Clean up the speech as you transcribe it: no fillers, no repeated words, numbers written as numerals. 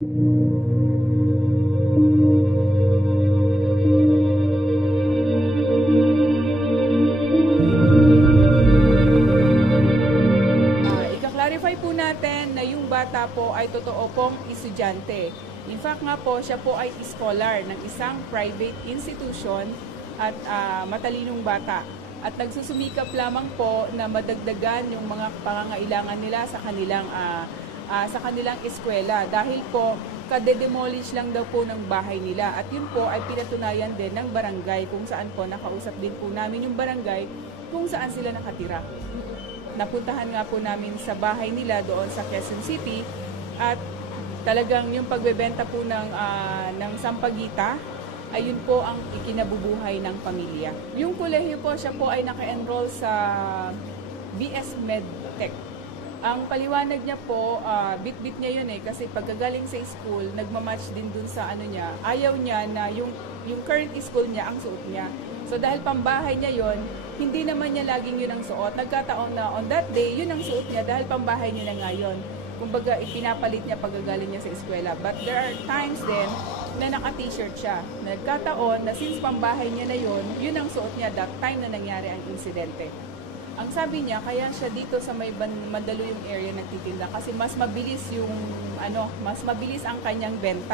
Ika-clarify po natin na yung bata po ay totoo pong estudyante. In fact nga po, siya po ay scholar ng isang private institution at matalinong bata. At nagsusumikap lamang po na madagdagan yung mga pangangailangan nila sa kanilang eskwela dahil po kade-demolish lang daw po ng bahay nila. At yun po ay pinatunayan din ng barangay kung saan po nakausap din po namin yung barangay kung saan sila nakatira. Napuntahan nga po namin sa bahay nila doon sa Quezon City at talagang yung pagbebenta po ng sampagita, ayun po ang ikinabubuhay ng pamilya. Yung kolehiyo po, siya po ay naka-enroll sa BS MedTech. Ang paliwanag niya po, bit-bit niya yun kasi pagkagaling sa school, nagmamatch din dun sa niya. Ayaw niya na yung current school niya ang suot niya. So dahil pambahay niya yon, hindi naman niya laging yun ang suot. Nagkataon na on that day, yun ang suot niya dahil pambahay niya na nga yun. Kumbaga, ipinapalit niya pagkagaling niya sa eskwela. But there are times din na naka-t-shirt siya. Nagkataon na since pambahay niya na yun ang suot niya that time na nangyari ang insidente. Ang sabi niya, kaya siya dito sa may Mandaluyong area nagtitinda kasi mas mabilis ang kanyang benta.